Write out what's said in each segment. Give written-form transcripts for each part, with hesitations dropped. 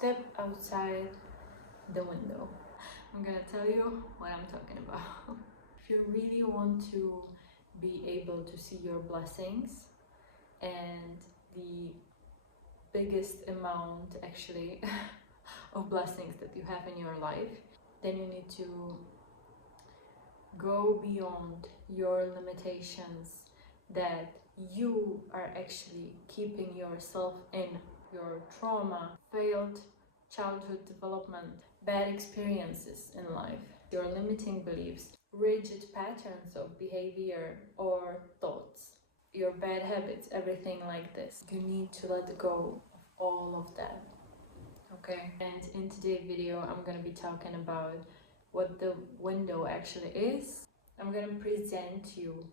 step outside the window. I'm gonna tell you what I'm talking about. If you really want to be able to see your blessings and the biggest amount actually of blessings that you have in your life, then you need to go beyond your limitations that you are actually keeping yourself in. Your trauma, failed childhood development, bad experiences in life, your limiting beliefs, rigid patterns of behavior or thoughts, your bad habits, everything like this. You need to let go of all of that. Okay, and in today's video I'm gonna be talking about what the window actually is. I'm gonna present you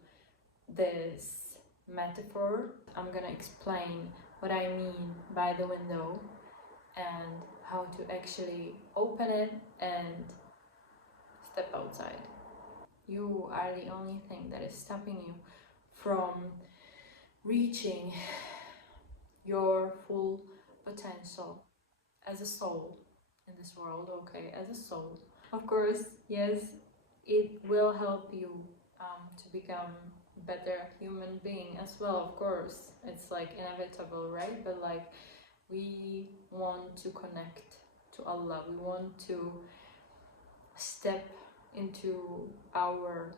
this metaphor. I'm gonna explain what I mean by the window and how to actually open it and step outside. You are the only thing that is stopping you from reaching your full potential as a soul in this world, okay, as a soul. Of course, yes, it will help you to become a better human being as well, of course. It's like inevitable, right? But like, we want to connect to Allah. We want to step into our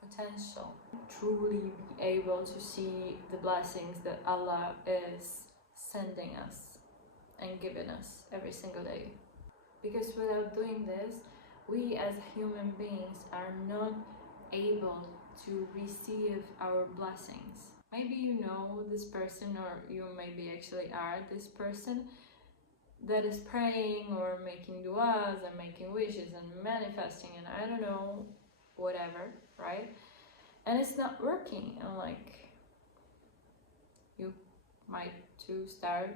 potential, truly be able to see the blessings that Allah is sending us and giving us every single day. Because without doing this, we as human beings are not able to receive our blessings. Maybe you know this person, or you maybe actually are this person that is praying or making du'as and making wishes and manifesting and I don't know, whatever, right? And it's not working, and like, you might to start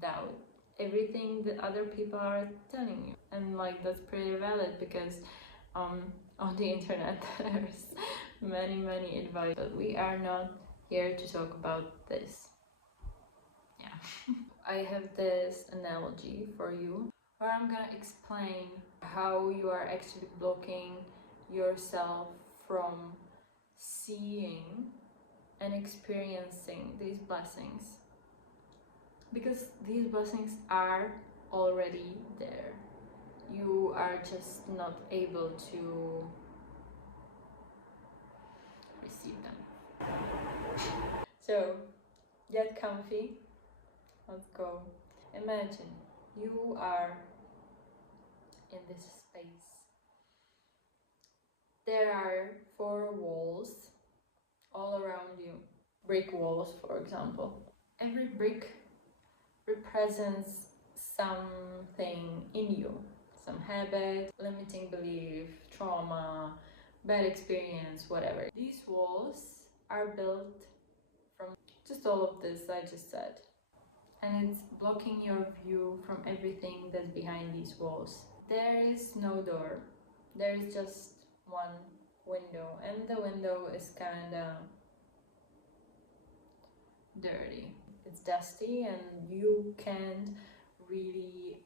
doubt everything that other people are telling you. And like, that's pretty valid, because on the internet there's many advice, but we are not here to talk about this. Yeah. I have this analogy for you where I'm gonna explain how you are actually blocking yourself from seeing and experiencing these blessings, because these blessings are already there. You are just not able to receive them. So get comfy, let's go. Imagine you are in this space. There are 4 walls all around you, brick walls, for example. Every brick represents something in you, some habit, limiting belief, trauma, bad experience, whatever. These walls are built from just all of this I just said, and it's blocking your view from everything that's behind these walls. There is no door, there is just one window, and the window is kinda dirty. It's dusty and you can't really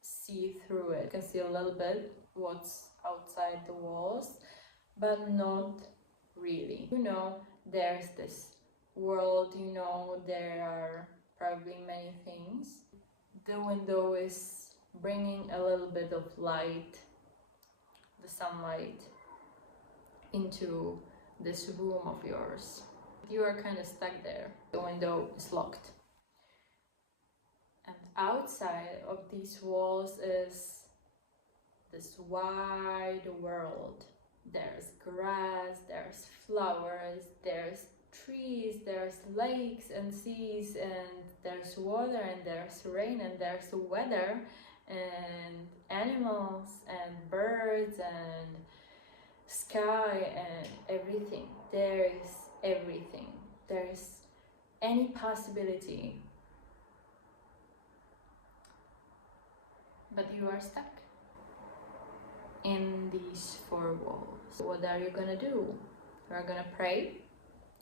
see through it. You can see a little bit what's outside the walls, but not really. You know, there's this world, you know, there are probably many things. The window is bringing a little bit of light, the sunlight, into this room of yours. You are kind of stuck there. The window is locked. And outside of these walls is this wide world. There's grass, there's flowers, there's trees, there's lakes and seas, and there's water, and there's rain, and there's weather, and animals, and birds, and sky, and everything. There is everything. There's any possibility, but you are stuck in these 4 walls. What are you gonna do? You are gonna pray.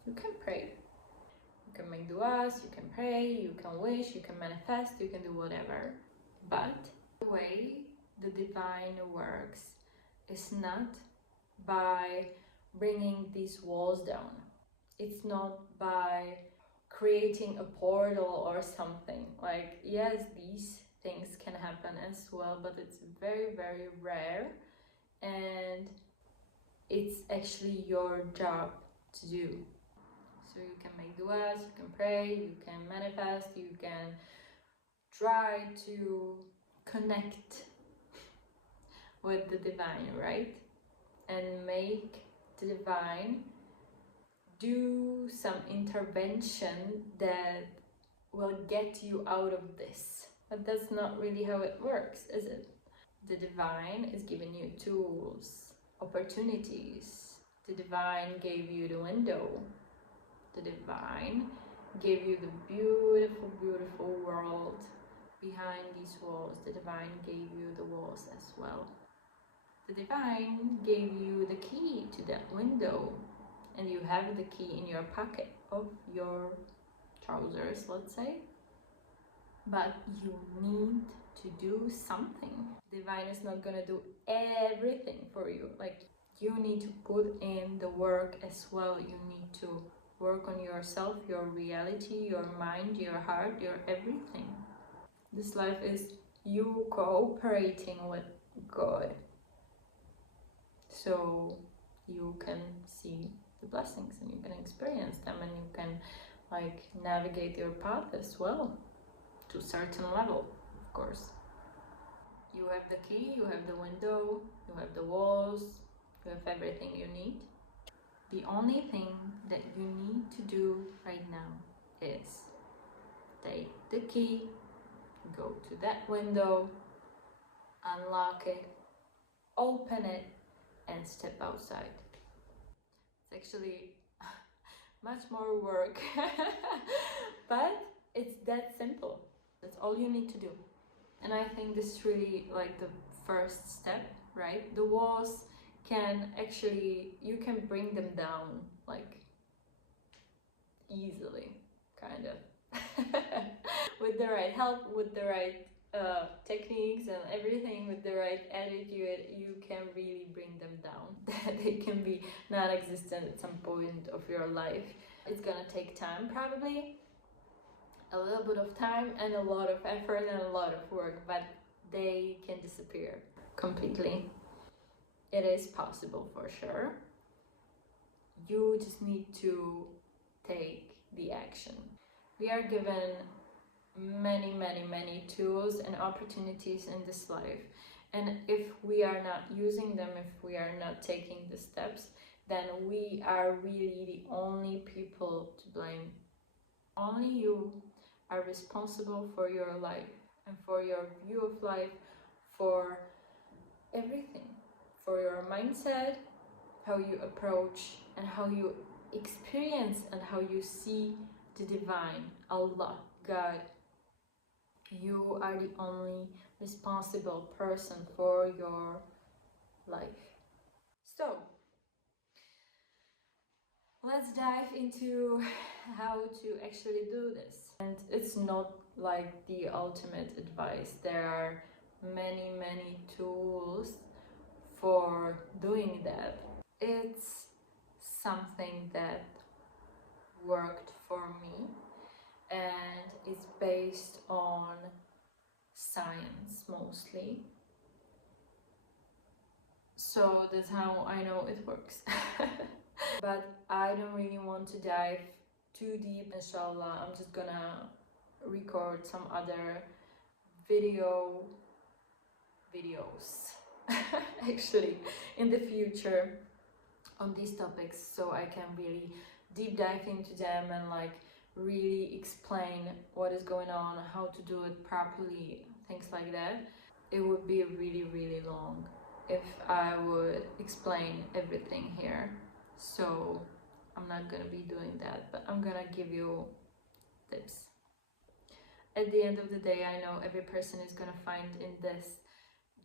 You can pray. You can make du'as, you can pray, you can wish, you can manifest, you can do whatever. But the way the divine works is not by bringing these walls down. It's not by creating a portal or something. Like, yes, these things can happen as well, but it's very, very rare, and it's actually your job to do. So you can make du'as, you can pray, you can manifest, you can try to connect with the divine, right? And make the divine do some intervention that will get you out of this. But that's not really how it works, is it? The divine is giving you tools, opportunities. The divine gave you the window. The divine gave you the beautiful, beautiful world behind these walls. The divine gave you the walls as well. The divine gave you the key to that window, and you have the key in your pocket of your trousers, let's say. But you need to do something. Divine is not gonna do everything for you. Like, you need to put in the work as well. You need to work on yourself, your reality, your mind, your heart, your everything. This life is you cooperating with God, so you can see the blessings and you can experience them, and you can like navigate your path as well to a certain level, of course. You have the key, you have the window, you have the walls, you have everything you need. The only thing that you need to do right now is take the key, go to that window, unlock it, open it, and step outside. It's actually much more work, but it's that simple. That's all you need to do. And I think this is really like the first step, right? The walls can actually, you can bring them down like easily, kind of. With the right help, with the right techniques and everything, with the right attitude, you can really bring them down. They can be non-existent at some point of your life. It's gonna take time, probably a little bit of time and a lot of effort and a lot of work, but they can disappear completely. It is possible for sure. You just need to take the action. We are given many tools and opportunities in this life, and if we are not using them, if we are not taking the steps, then we are really the only people to blame. Only you are responsible for your life and for your view of life, for everything, for your mindset, how you approach and how you experience and how you see the divine, Allah, God. You are the only responsible person for your life. So let's dive into how to actually do this. And it's not like the ultimate advice. There are many tools for doing that. It's something that worked for me, and it's based on science mostly. So that's how I know it works. But I don't really want to dive too deep, inshallah. I'm just gonna record some other videos actually in the future on these topics, so I can really deep dive into them and like really explain what is going on, how to do it properly, things like that. It would be really long if I would explain everything here, so I'm not gonna be doing that, but I'm gonna give you tips. At the end of the day, I know every person is gonna find in this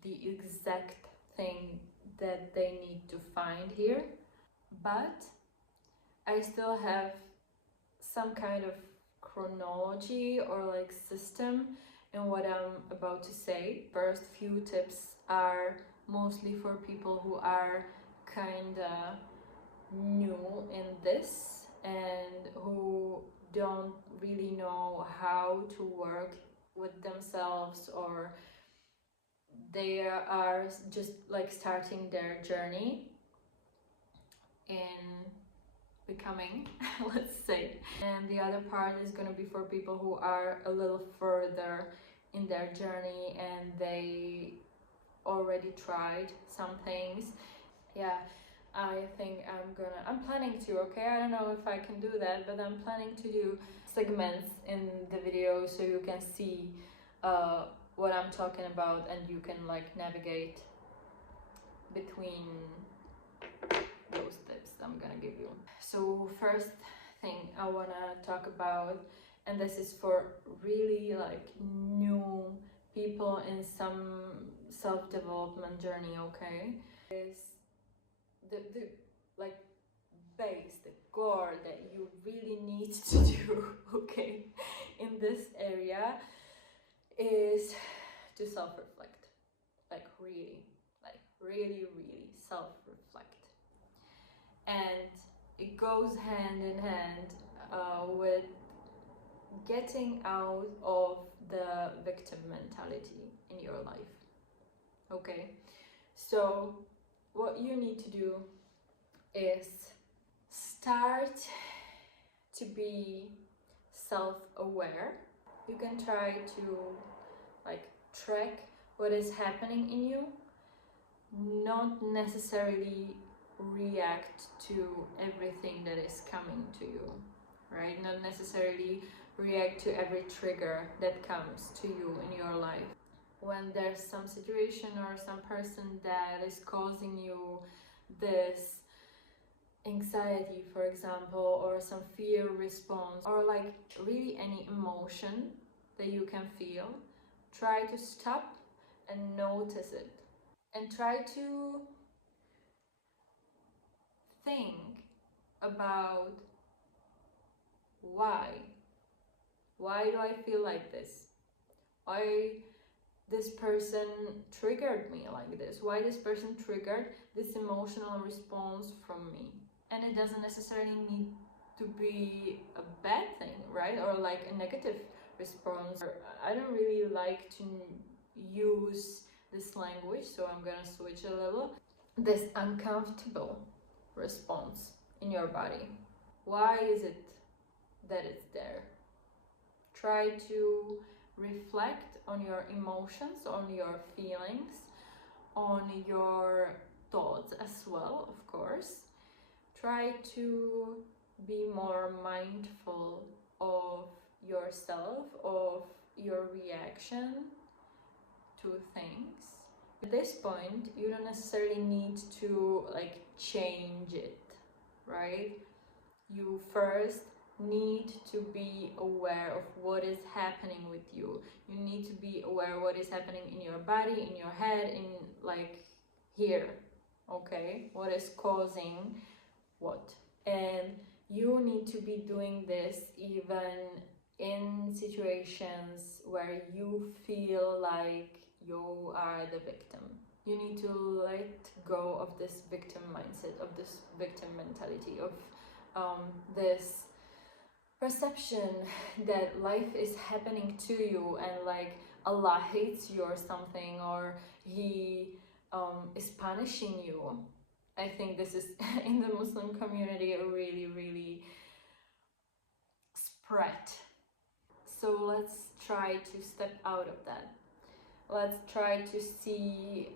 the exact thing that they need to find here, but I still have some kind of chronology or like system in what I'm about to say. First few tips are mostly for people who are kinda new in this and who don't really know how to work with themselves, or they are just like starting their journey in becoming, let's say. And the other part is going to be for people who are a little further in their journey and they already tried some things. Yeah, I think I'm planning to, okay, I don't know if I can do that, but I'm planning to do segments in the video so you can see what I'm talking about and you can like navigate between those tips I'm gonna give you. So first thing I wanna talk about, and this is for really like new people in some self-development journey, okay, is the like base, the core that you really need to do, okay, in this area is to self-reflect, like really self-reflect. And it goes hand in hand with getting out of the victim mentality in your life, okay? So what you need to do is start to be self-aware. You can try to like track what is happening in you, not necessarily react to everything that is coming to you, right? Not necessarily react to every trigger that comes to you in your life. When there's some situation or some person that is causing you this anxiety, for example, or some fear response, or like really any emotion that you can feel, try to stop and notice it and try to think about why do I feel like this, why this person triggered me like this, why this person triggered this emotional response from me. And it doesn't necessarily need to be a bad thing, right, or like a negative response. I don't really like to use this language, so I'm gonna switch a little. This uncomfortable response in your body, why is it that it's there? Try to reflect on your emotions, on your feelings, on your thoughts as well, of course. Try to be more mindful of yourself, of your reaction to things. At this point, you don't necessarily need to like change it, right? You first need to be aware of what is happening with you. You need to be aware of what is happening in your body, in your head, in like here, okay? What is causing what? And you need to be doing this even in situations where you feel like you are the victim. You need to let go of this victim mindset, of this victim mentality, of this perception that life is happening to you and like Allah hates you or something, or He is punishing you. I think this is in the Muslim community a really spread. So let's try to step out of that. Let's try to see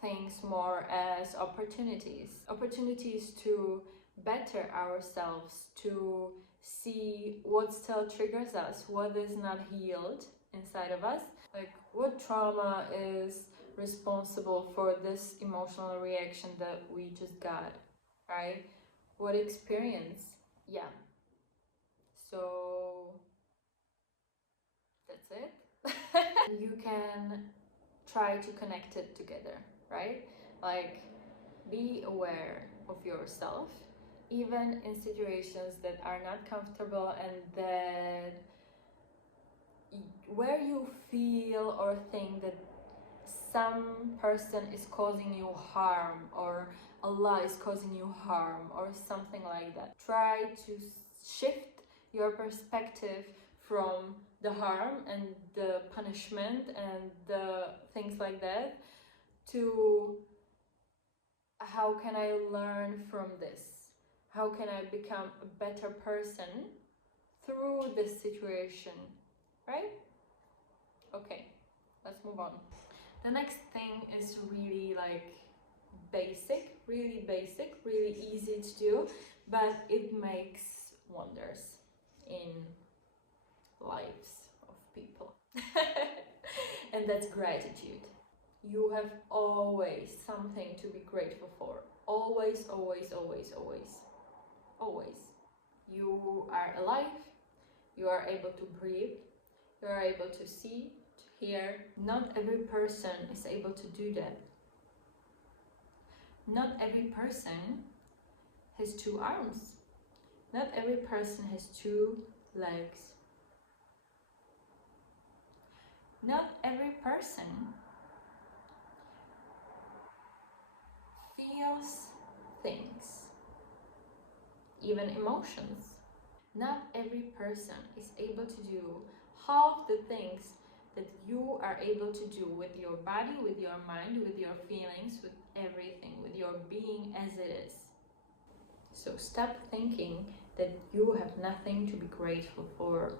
things more as opportunities to better ourselves, to see what still triggers us, what is not healed inside of us, like what trauma is responsible for this emotional reaction that we just got, right? What experience? Yeah. So that's it. You can try to connect it together, right? Like, be aware of yourself, even in situations that are not comfortable and that where you feel or think that some person is causing you harm, or Allah is causing you harm, or something like that. Try to shift your perspective from the harm and the punishment and the things like that to how can I learn from this? How can I become a better person through this situation, right? Okay, let's move on. The next thing is really basic, really easy to do, but it makes wonders in lives of people. And that's gratitude. You have always something to be grateful for. Always, always, always, always. Always. You are alive, you are able to breathe, you are able to see, to hear. Not every person is able to do that. Not every person has 2 arms. Not every person has 2 legs. Not every person feels things, even emotions. Not every person is able to do half the things that you are able to do with your body, with your mind, with your feelings, with everything, with your being as it is. So stop thinking that you have nothing to be grateful for.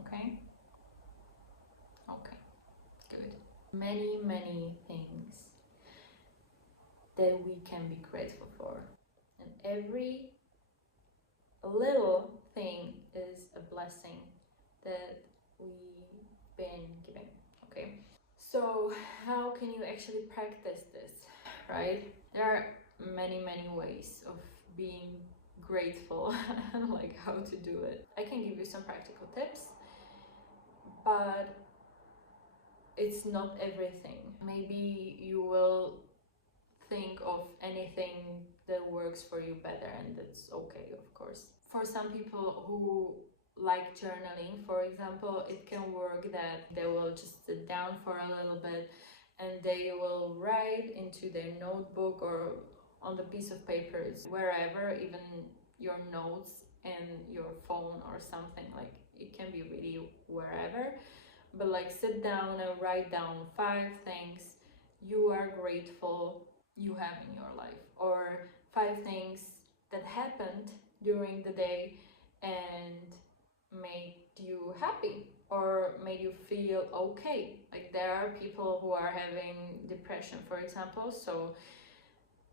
Okay? Okay, good. Many, many things that we can be grateful for. And every little thing is a blessing that we've been given. Okay, so how can you actually practice this, right? There are many ways of being grateful, like how to do it. I can give you some practical tips, but it's not everything. Maybe you will think of anything that works for you better, and that's okay, of course. For some people who like journaling, for example, it can work that they will just sit down for a little bit and they will write into their notebook or on the piece of paper, wherever, even your notes and your phone or something, like it can be really wherever, but like sit down and write down 5 things you are grateful you have in your life, or 5 things that happened during the day and made you happy or made you feel okay. Like there are people who are having depression, for example, so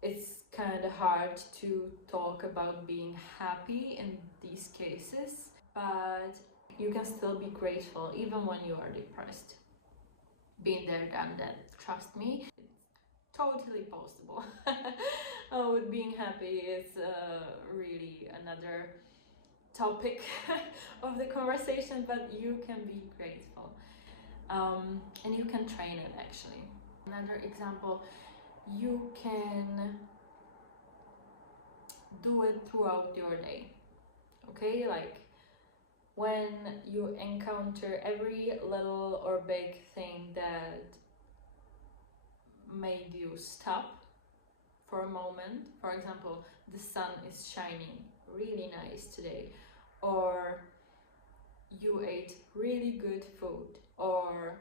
it's kind of hard to talk about being happy in these cases, but you can still be grateful even when you are depressed. Been there, done that, trust me. Totally possible. With being happy is really another topic of the conversation, but you can be grateful, and you can train it actually. Another example, you can do it throughout your day. Okay, like when you encounter every little or big thing that made you stop for a moment. For example, the sun is shining really nice today, or you ate really good food, or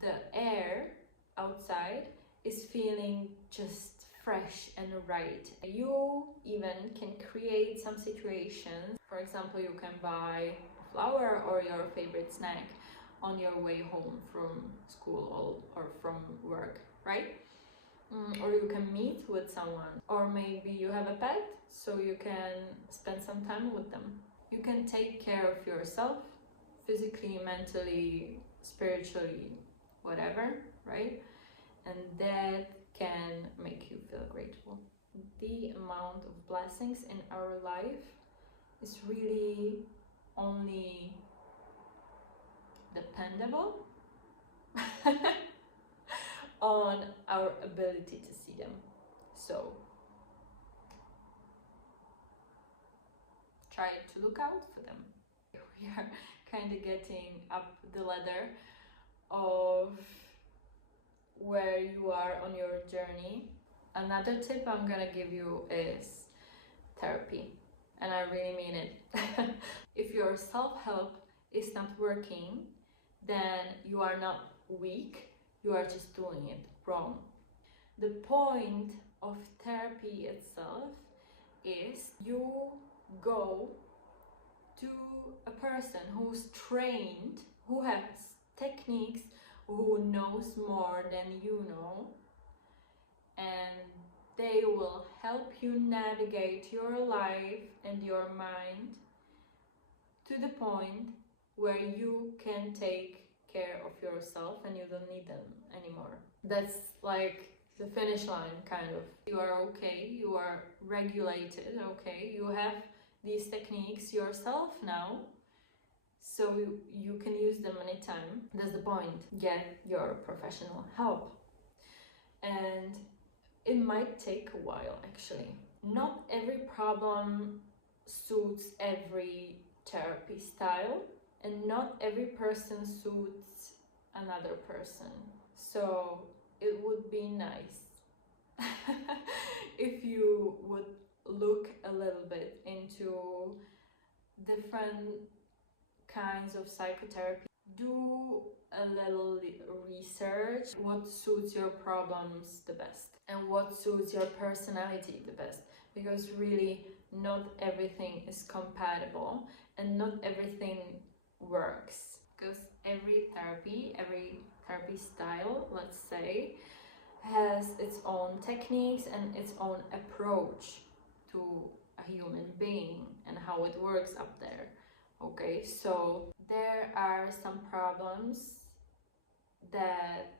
the air outside is feeling just fresh and right. You even can create some situations. For example, you can buy a flower or your favorite snack on your way home from school or from work, right? Or you can meet with someone, or maybe you have a pet, so you can spend some time with them. You can take care of yourself physically, mentally, spiritually, whatever, right? And that can make you feel grateful. The amount of blessings in our life is really only dependable on our ability to see them. So try to look out for them. we are kind of getting up the ladder of where you are on your journey. Another tip I'm gonna give you is therapy, and I really mean it. If your self-help is not working, then you are not weak, you are just doing it wrong. The point of therapy itself is you go to a person who's trained, who has techniques, who knows more than you know, and they will help you navigate your life and your mind to the point where you can take care of yourself and you don't need them anymore. That's like the finish line, kind of. You are okay, you are regulated, okay, you have these techniques yourself now, so you can use them anytime. That's the point. Get your professional help. And it might take a while, actually. Not every problem suits every therapy style, and not every person suits another person. So it would be nice if you would look a little bit into different kinds of psychotherapy. Do a little research what suits your problems the best and what suits your personality the best, because really not everything is compatible and not everything works, because every therapy style, let's say, has its own techniques and its own approach to a human being and how it works up there. Okay, so there are some problems that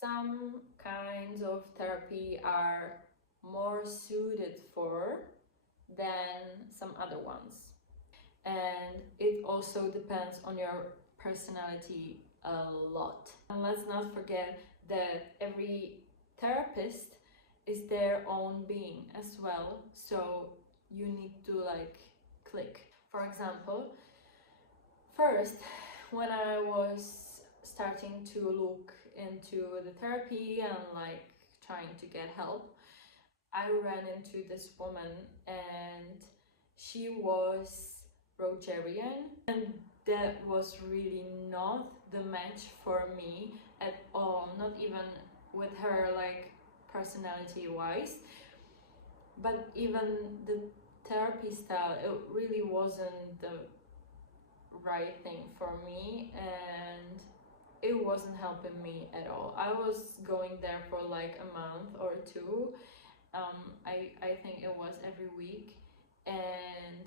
some kinds of therapy are more suited for than some other ones. And it also depends on your personality a lot. And let's not forget that every therapist is their own being as well, so you need to like click. For example, first, when I was starting to look into the therapy and like trying to get help, I ran into this woman and she was Rogerian, and that was really not the match for me at all, not even with her like personality wise, but even the therapy style, it really wasn't the right thing for me, and it wasn't helping me at all. I was going there for like a month or two. I think it was every week, and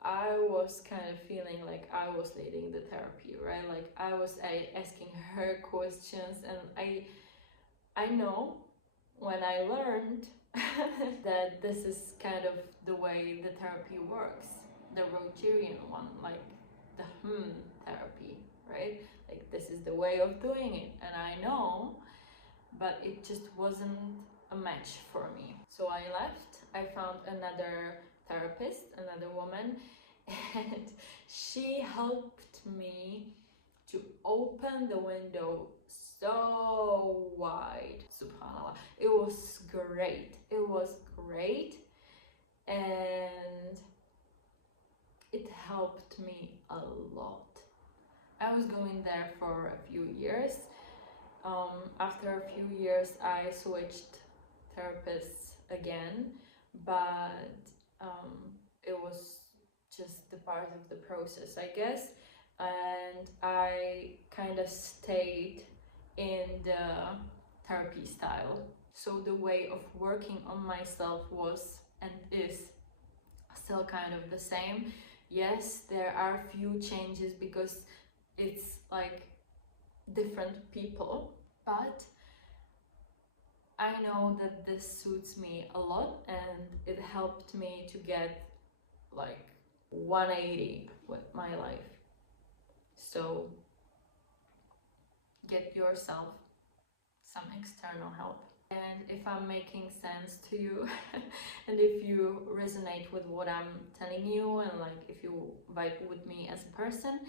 I was kind of feeling like I was leading the therapy, right? Like I was asking her questions, and I know when I learned that this is kind of the way the therapy works, the Rogerian one, like the therapy, right? Like this is the way of doing it, and I know, but it just wasn't a match for me. So I left. I found another therapist, another woman, and she helped me to open the window so wide. Subhanallah. It was great. It was great, and it helped me a lot. I was going there for a few years. After a few years, I switched therapists again, but it was just the part of the process, I guess. And I kind of stayed in the therapy style. So the way of working on myself was and is still kind of the same. Yes, there are few changes because it's like different people, but I know that this suits me a lot, and it helped me to get like 180 with my life. So get yourself some external help. and if I'm making sense to you and if you resonate with what I'm telling you, and like if you vibe with me as a person,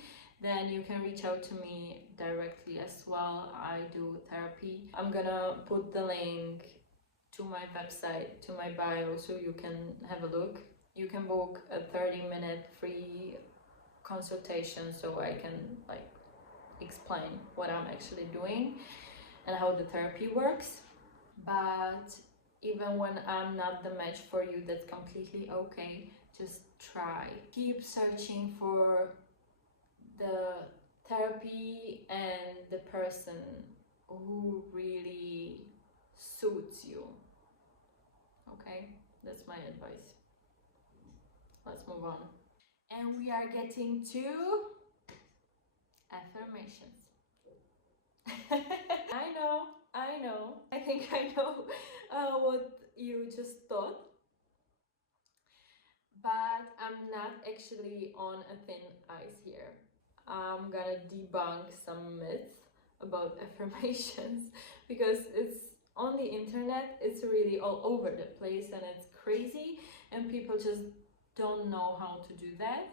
then you can reach out to me directly as well. I do therapy. I'm gonna put the link to my website, to my bio, so you can have a look. You can book a 30-minute free consultation so I can like explain what I'm actually doing and how the therapy works. But even when I'm not the match for you, that's completely okay. Just try. Keep searching for the therapy and the person who really suits you. Okay, that's my advice. Let's move on. And we are getting to affirmations. I know. I think I know what you just thought. But I'm not actually on a thin ice here. I'm gonna debunk some myths about affirmations because it's on the internet, it's really all over the place and it's crazy, and people just don't know how to do that.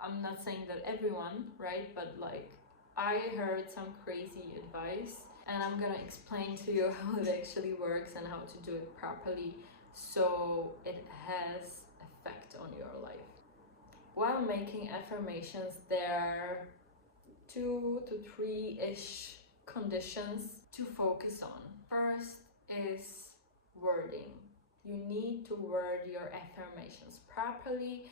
I'm not saying that everyone, right? But like, I heard some crazy advice, and I'm gonna explain to you how it actually works and how to do it properly so it has effect on your life. While making affirmations, there are 2 to 3-ish conditions to focus on. First is wording. You need to word your affirmations properly,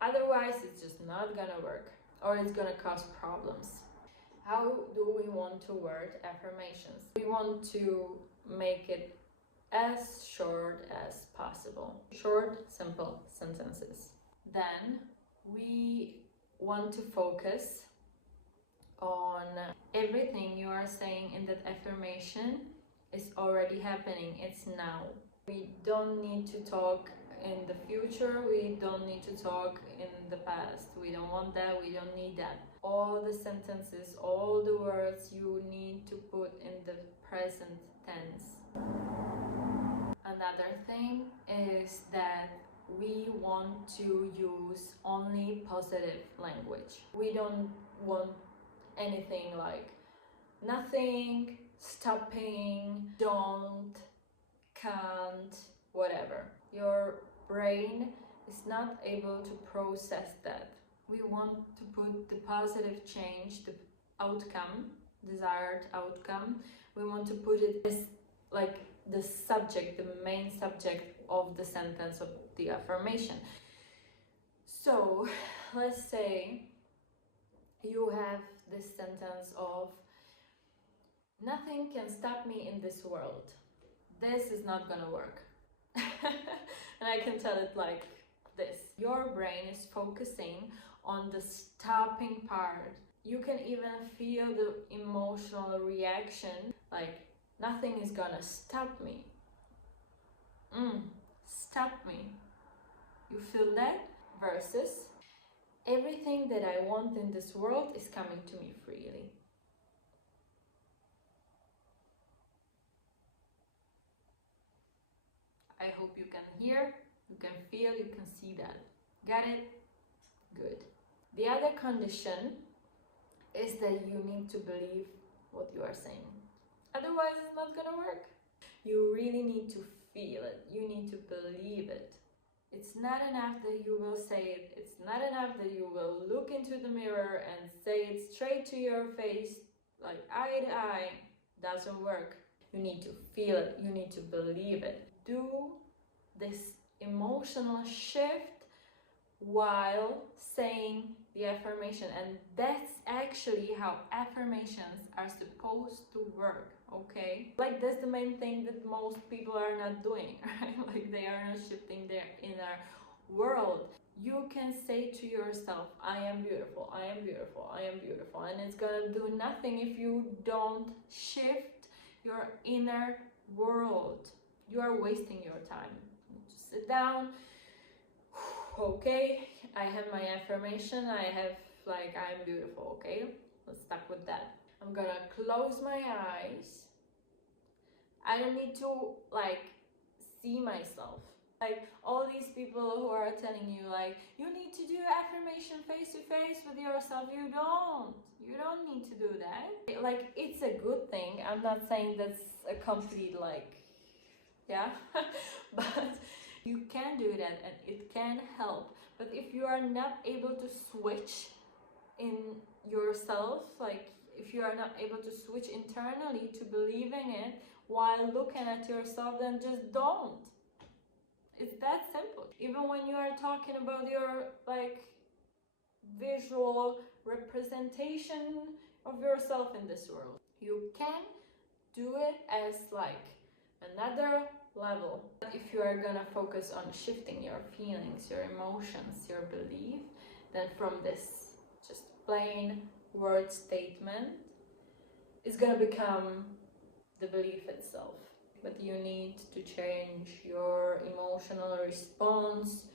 otherwise it's just not gonna work, or it's gonna cause problems. How do we want to word affirmations? We want to make it as short as possible. Short, simple sentences. Then we want to focus on everything you are saying in that affirmation is already happening. It's now. We don't need to talk in the future. We don't need to talk in the past. We don't want that. We don't need that. All the sentences, all the words you need to put in the present tense. Another thing is that we want to use only positive language. We don't want anything like nothing, stopping, don't, can't, whatever. Your brain is not able to process that. We want to put the positive change, the outcome, desired outcome, we want to put it as like the subject, the main subject of the sentence of the affirmation. So let's say you have this sentence of nothing can stop me in this world. This is not gonna work. And I can tell it like this. Your brain is focusing on the stopping part. You can even feel the emotional reaction, like nothing is gonna stop me. Stop me. You feel that? Versus everything that I want in this world is coming to me freely. I hope you can hear, you can feel, you can see that. Got it? Good. The other condition is that you need to believe what you are saying. Otherwise, it's not gonna work. You really need to feel it. You need to believe it. It's not enough that you will say it. It's not enough that you will look into the mirror and say it straight to your face, like eye to eye. Doesn't work. You need to feel it. You need to believe it. Do this emotional shift while saying the affirmation, and that's actually how affirmations are supposed to work. Okay, like that's the main thing that most people are not doing, right? Like they are not shifting their inner world. You can say to yourself, I am beautiful, I am beautiful, I am beautiful, and it's gonna do nothing if you don't shift your inner world. You are wasting your time. Just sit down. Okay, I have my affirmation, I have like I'm beautiful. Okay, let's start with that. I'm gonna close my eyes. I don't need to like see myself. Like all these people who are telling you like you need to do affirmation face to face with yourself, you don't need to do that. Like it's a good thing. I'm not saying that's a complete like yeah but you can do that and it can help. But if you are not able to switch in yourself, like if you are not able to switch internally to believing it while looking at yourself, then just don't. It's that simple. Even when you are talking about your like visual representation of yourself in this world, you can do it as like another level. If you are gonna focus on shifting your feelings, your emotions, your belief, then from this just plain word statement is gonna become the belief itself. But you need to change your emotional response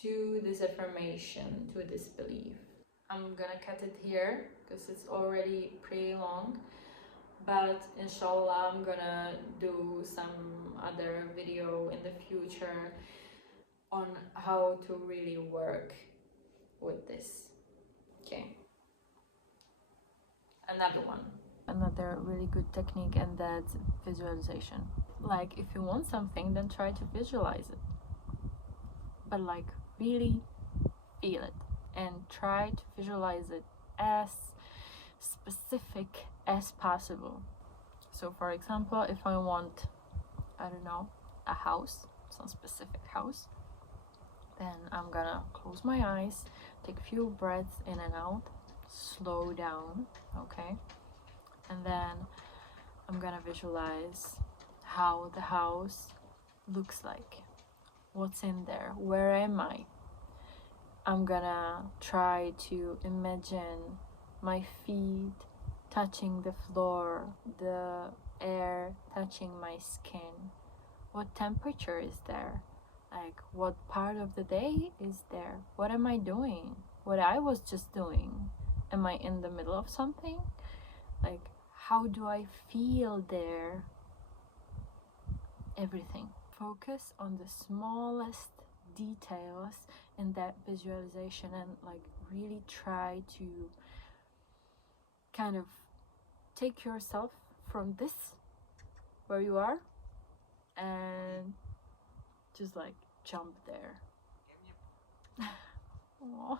to this affirmation, to this belief. I'm gonna cut it here because it's already pretty long, but inshallah I'm gonna do some other video in the future on how to really work with this. Okay, another really good technique, and that's visualization. Like if you want something, then try to visualize it, but like really feel it and try to visualize it as specific as possible. So for example, if I want, I don't know, a house, some specific house, then I'm gonna close my eyes, take a few breaths in and out, slow down, okay, and then I'm gonna visualize how the house looks like, what's in there, where am I. I'm gonna try to imagine my feet touching the floor, the air touching my skin. What temperature is there? Like what part of the day is there? What am I doing? What I was just doing? Am I in the middle of something? Like how do I feel there? Everything. Focus on the smallest details in that visualization and like really try to kind of take yourself from this where you are and just like jump there. Aww.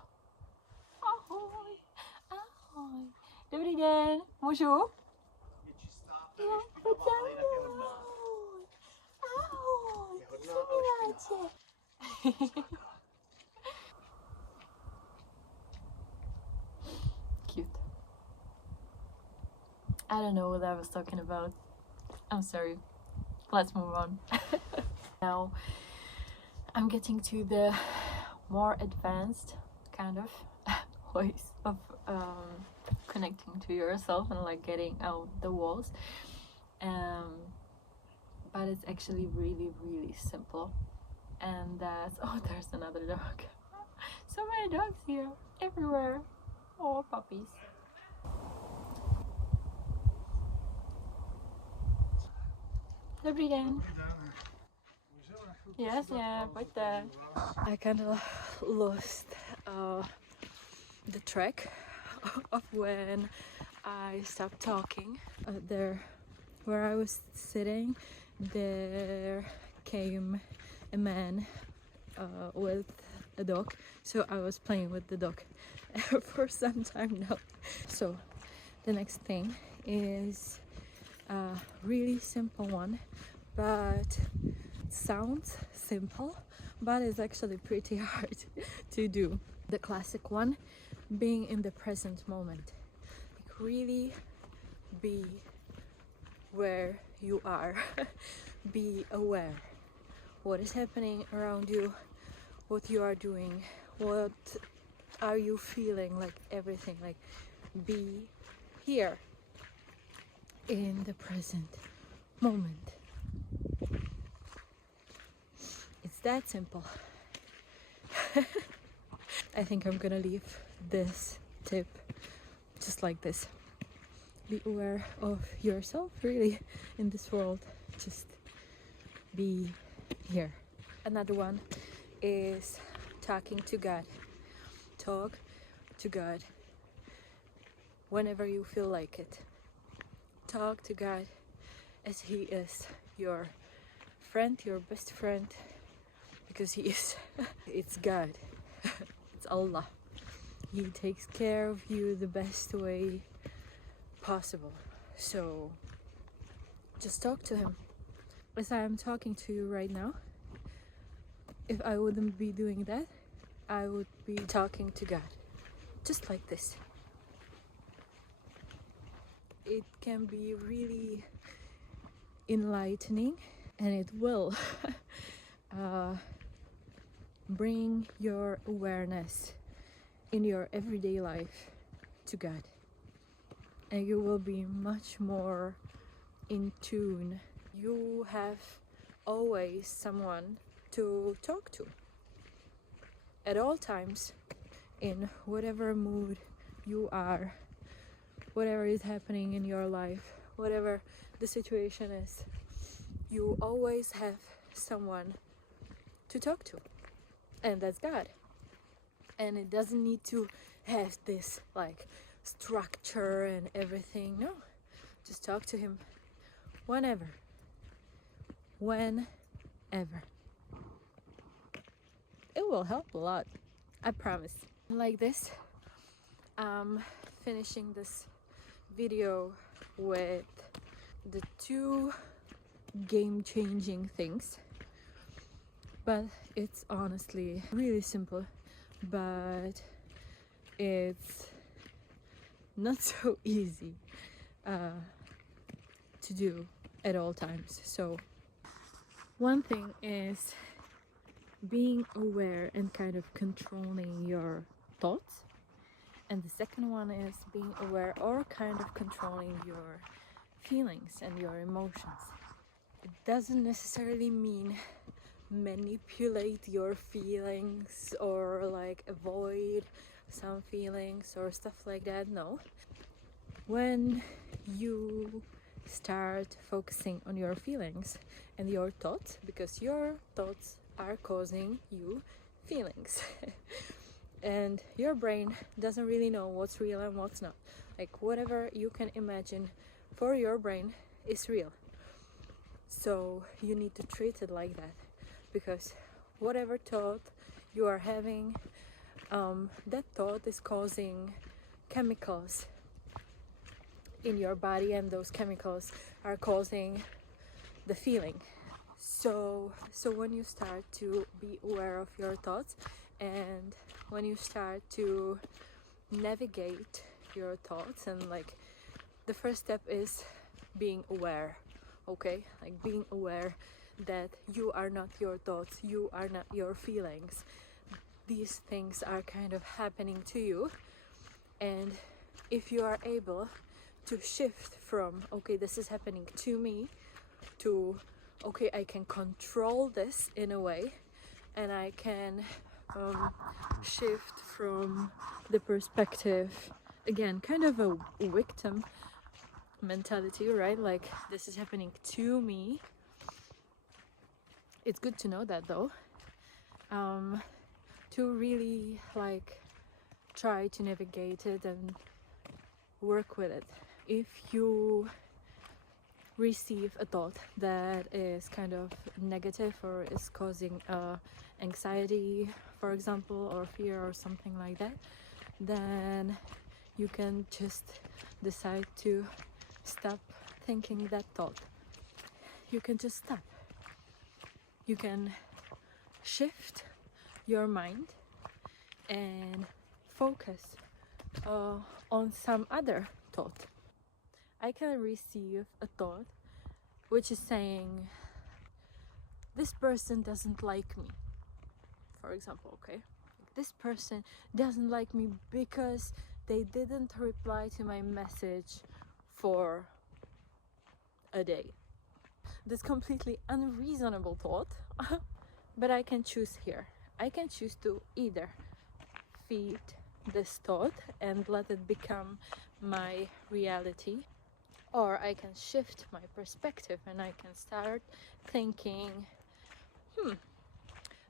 Ahoj. Ahoj. Dobrý den, můžu? Jo, pojď za mnou. Ahoj, miláče. Cute. I don't know what I was talking about. I'm sorry. Let's move on. Now I'm getting to the more advanced kind of ways of connecting to yourself and like getting out the walls. But it's actually really simple. And that's, oh, there's another dog. So many dogs here, everywhere. Oh, puppies. Dobrý den. Yes, yeah, pojďte. I kind of lost the track of when I stopped talking. There, where I was sitting, there came a man with a dog, so I was playing with the dog for some time now. So the next thing is a really simple one, but it sounds simple, but it's actually pretty hard to do. The classic one, being in the present moment. Like really be where you are. Be aware what is happening around you, what you are doing, what are you feeling, like everything. Like be here in the present moment. It's that simple. I think I'm gonna leave this tip just like this. be aware of yourself really in this world. Just be here. Another one is talking to God. Talk to God whenever you feel like it. Talk to God as He is your friend, your best friend, because He is. It's God. It's Allah. He takes care of you the best way possible. So just talk to Him. As I am talking to you right now, if I wouldn't be doing that, I would be talking to God. Just like this. It can be really enlightening, and it will bring your awareness in your everyday life to God, and you will be much more in tune. You have always someone to talk to at all times, in whatever mood you are, whatever is happening in your life, whatever the situation is. You always have someone to talk to, and that's God. And it doesn't need to have this like structure and everything. No, just talk to Him whenever. It will help a lot, I promise. Like this, I'm finishing this video with the 2 game-changing things, but it's honestly really simple, but it's not so easy to do at all times. So one thing is being aware and kind of controlling your thoughts, and the second one is being aware or kind of controlling your feelings and your emotions. It doesn't necessarily mean manipulate your feelings or like avoid some feelings or stuff like that. No. When you start focusing on your feelings and your thoughts, because your thoughts are causing you feelings and your brain doesn't really know what's real and what's not. Like whatever you can imagine for your brain is real. So you need to treat it like that, because whatever thought you are having, that thought is causing chemicals in your body, and those chemicals are causing the feeling. So when you start to be aware of your thoughts, and when you start to navigate your thoughts, and like the first step is being aware, okay? Like being aware that you are not your thoughts, you are not your feelings. These things are kind of happening to you, and if you are able to shift from, okay, this is happening to me, to, okay, I can control this in a way, and I can shift from the perspective, again, kind of a victim mentality, right? Like, this is happening to me. It's good to know that, though, to really like try to navigate it and work with it. If you receive a thought that is kind of negative or is causing anxiety, for example, or fear or something like that, then you can just decide to stop thinking that thought. You can just stop. You can shift your mind and focus on some other thought. I can receive a thought which is saying, this person doesn't like me, for example, okay? This person doesn't like me because they didn't reply to my message for a day. This completely unreasonable thought, but I can choose here. I can choose to either feed this thought and let it become my reality, Or I can shift my perspective and I can start thinking,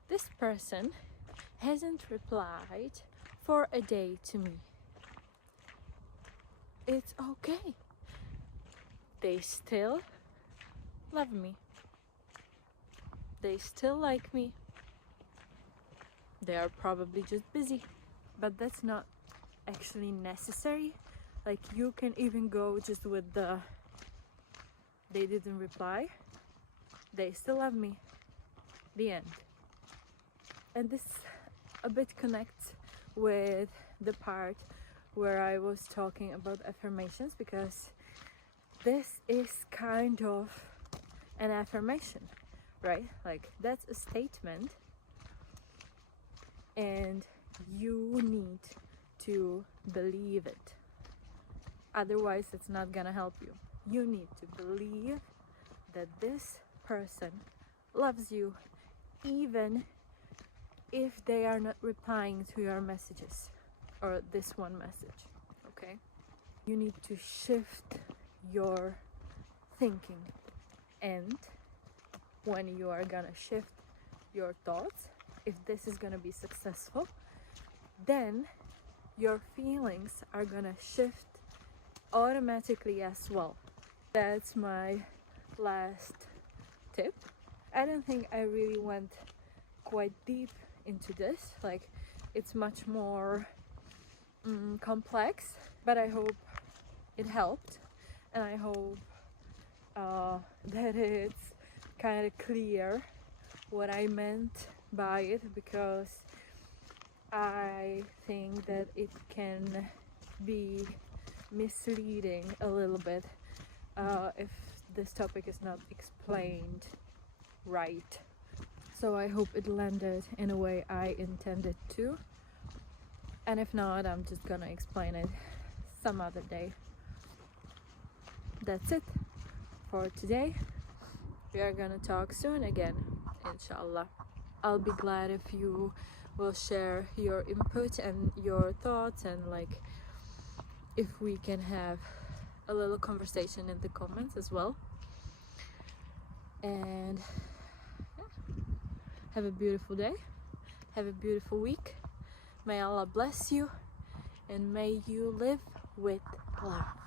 this person hasn't replied for a day to me. It's okay. They still love me. They still like me. They are probably just busy, but that's not actually necessary. Like, you can even go just with the they didn't reply, they still love me, the end. And this a bit connects with the part where I was talking about affirmations, because this is kind of an affirmation, right? Like, that's a statement, and you need to believe it. Otherwise, it's not gonna help you. You need to believe that this person loves you, even if they are not replying to your messages or this one message, okay? You need to shift your thinking, and when you are gonna shift your thoughts, if this is gonna be successful, then your feelings are gonna shift automatically as well. That's my last tip. I don't think I really went quite deep into this, like, it's much more complex, but I hope it helped, and I hope that it's kind of clear what I meant by it, because I think that it can be misleading a little bit if this topic is not explained right. So I hope it landed in a way I intended to, and if not, I'm just gonna explain it some other day. That's it for today. We are gonna talk soon again, inshallah. I'll be glad if you will share your input and your thoughts, and like, if we can have a little conversation in the comments as well. And yeah, have a beautiful day, have a beautiful week. May Allah bless you, and may you live with love.